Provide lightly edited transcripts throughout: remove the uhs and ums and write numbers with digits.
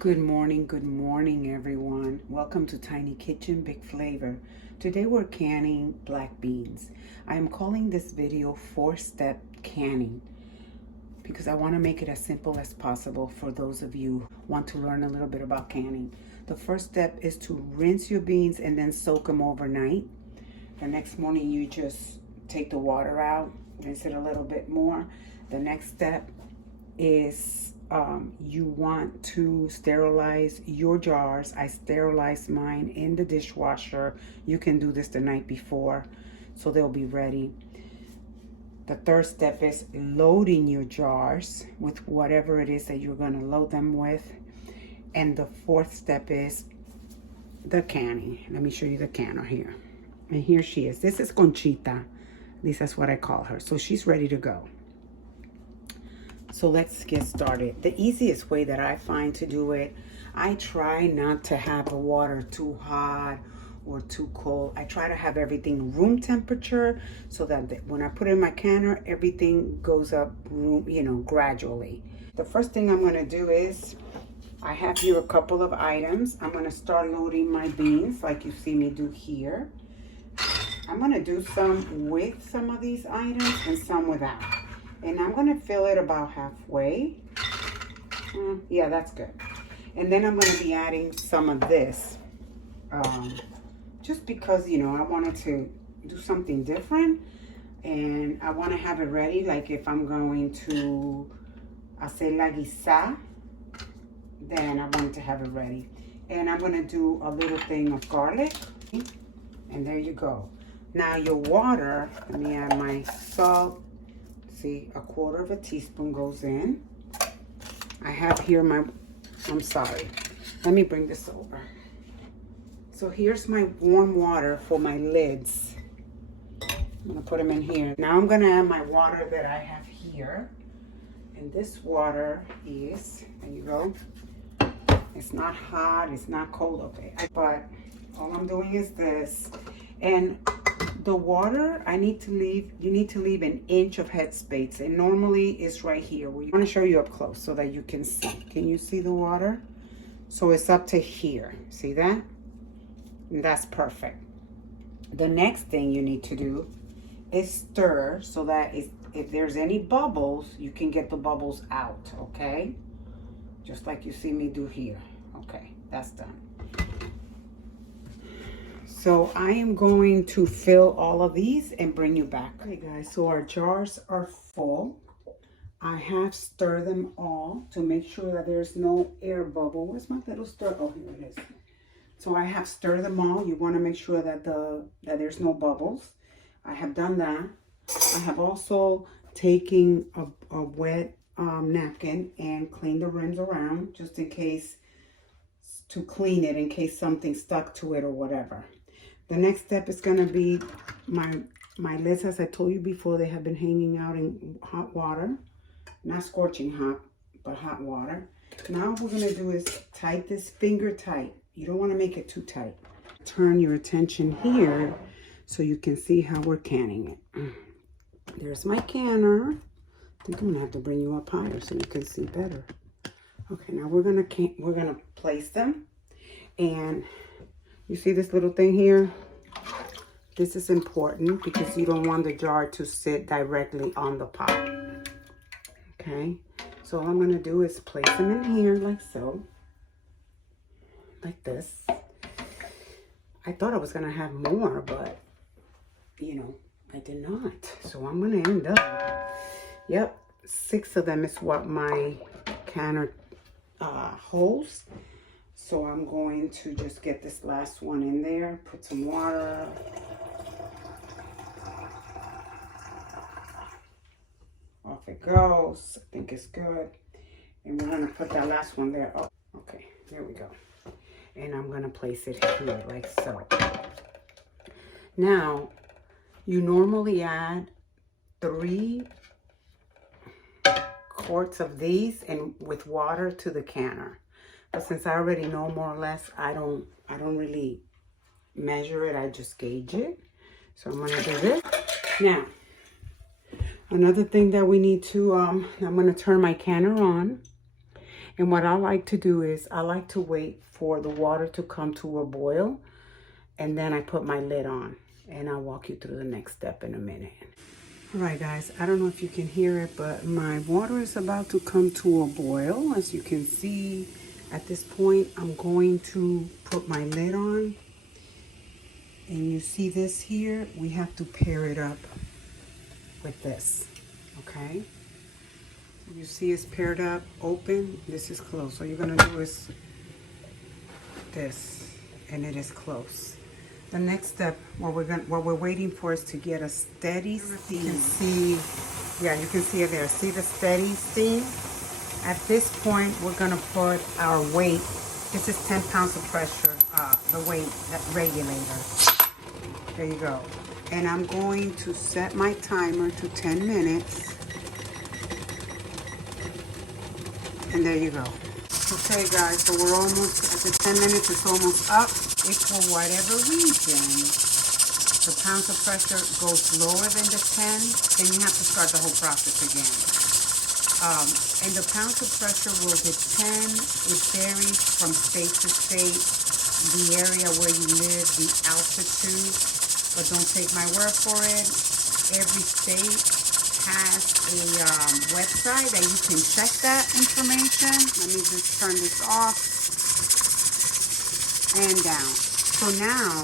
Good morning everyone. Welcome to Tiny Kitchen Big Flavor. Today we're canning black beans. I am calling this video 4-step canning because I want to make it as simple as possible for those of you who want to learn a little bit about canning. The first step is to rinse your beans and then soak them overnight. The next morning you just take the water out, rinse it a little bit more. The next step is you want to sterilize your jars. I sterilized mine in the dishwasher. You can do this the night before so they'll be ready. The third step is loading your jars with whatever it is that you're going to load them with. And the fourth step is the canning. Let me show you the canner here. And here she is. This is Conchita. At least that's what I call her. So she's ready to go. So let's get started. The easiest way that I find to do it, I try not to have the water too hot or too cold. I try to have everything room temperature so that when I put it in my canner, everything goes up gradually. The first thing I'm gonna do is, I have here a couple of items. I'm gonna start loading my beans like you see me do here. I'm gonna do some with some of these items and some without. And I'm going to fill it about halfway. Yeah, that's good. And then I'm going to be adding some of this. Just because, I wanted to do something different. And I want to have it ready. Like if I'm going to hacer la guisa, then I wanted to have it ready. And I'm going to do a little thing of garlic. And there you go. Now your water, let me add my salt. See, 1/4 teaspoon goes in. I have here I'm sorry. Let me bring this over. So here's my warm water for my lids. I'm gonna put them in here. Now I'm gonna add my water that I have here. And this water is, there you go. It's not hot, it's not cold, okay. But all I'm doing is this. And the water, you need to leave an inch of headspace, and normally it's right here. We want to show you up close so that you can see. Can you see the water? So it's up to here. See that? And that's perfect. The next thing you need to do is stir so that if there's any bubbles, you can get the bubbles out, okay? Just like you see me do here. Okay, that's done. So I am going to fill all of these and bring you back. Okay guys, so our jars are full. I have stirred them all to make sure that there's no air bubble. Where's my little stir? Oh, here it is. So I have stirred them all. You want to make sure that there's no bubbles. I have done that. I have also taken a wet napkin and cleaned the rims around just in case, to clean it in case something stuck to it or whatever. The next step is going to be my lids. As I told you before, they have been hanging out in hot water. Not scorching hot, but hot water. Now what we're going to do is tight this finger tight. You don't want to make it too tight. Turn your attention here so you can see how we're canning it. There's my canner. I think I'm going to have to bring you up higher so you can see better. Okay, now we're going to place them. And you see this little thing here? This is important because you don't want the jar to sit directly on the pot. Okay, so all I'm going to do is place them in here like so. Like this. I thought I was going to have more, but, I did not. So I'm going to end up, yep, 6 of them is what my canner holds. So I'm going to just get this last one in there, put some water. Off it goes. I think it's good. And we're going to put that last one there. Oh, okay, there we go. And I'm going to place it here like so. Now, you normally add 3 quarts of these and with water to the canner. But since I already know more or less, I don't really measure it. I just gauge it. So I'm going to do this. Now, another thing that we need to, I'm going to turn my canner on. And what I like to do is I like to wait for the water to come to a boil, and then I put my lid on, and I'll walk you through the next step in a minute. All right, guys, I don't know if you can hear it, but my water is about to come to a boil. As you can see, at this point, I'm going to put my lid on. And you see this here, we have to pair it up with this, okay? You see it's paired up, open, this is closed. So you're gonna do is this, and it is close. The next step, what we're waiting for is to get a steady steam. You can see, yeah, you can see it there. See the steady steam? At this point, we're gonna put our weight. This is 10 pounds of pressure, the weight, that regulator. There you go. And I'm going to set my timer to 10 minutes. And there you go. Okay guys, so we're almost at the 10 minutes, it's almost up. If for whatever reason the pounds of pressure goes lower than the 10, then you have to start the whole process again. And the pounds of pressure will depend, it varies from state to state, the area where you live, the altitude, but don't take my word for it. Every state has a website that you can check that information. Let me just turn this off and down. So now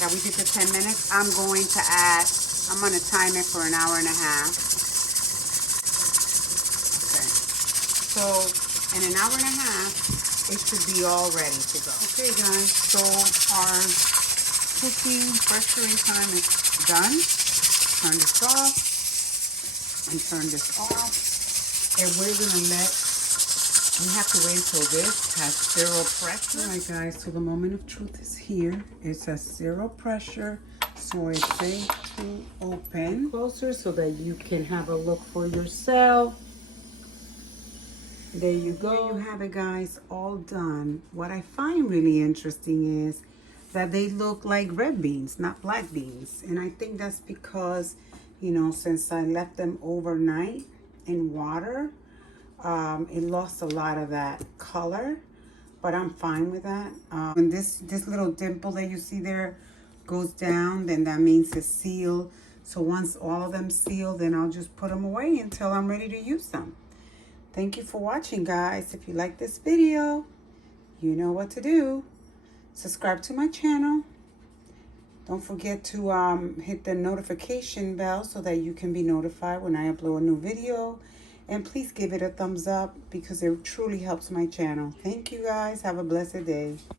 that we did the 10 minutes, I'm going to time it for an hour and a half. Okay. So in an hour and a half, it should be all ready to go. Okay guys, so our cooking pressuring time is done. Turn this off. And turn this off, and we're gonna we have to wait until this has 0 pressure. All right guys, so the moment of truth is here. It's at 0 pressure, so it's safe to open. Closer so that you can have a look for yourself. There you go. There you have it guys, all done. What I find really interesting is that they look like red beans, not black beans. And I think that's because, you know, since I left them overnight in water, it lost a lot of that color, but I'm fine with that. When this little dimple that you see there goes down, then that means it's sealed. So once all of them sealed, then I'll just put them away until I'm ready to use them. Thank you for watching, guys. If you like this video, you know what to do. Subscribe to my channel. Don't forget to hit the notification bell so that you can be notified when I upload a new video. And please give it a thumbs up because it truly helps my channel. Thank you guys. Have a blessed day.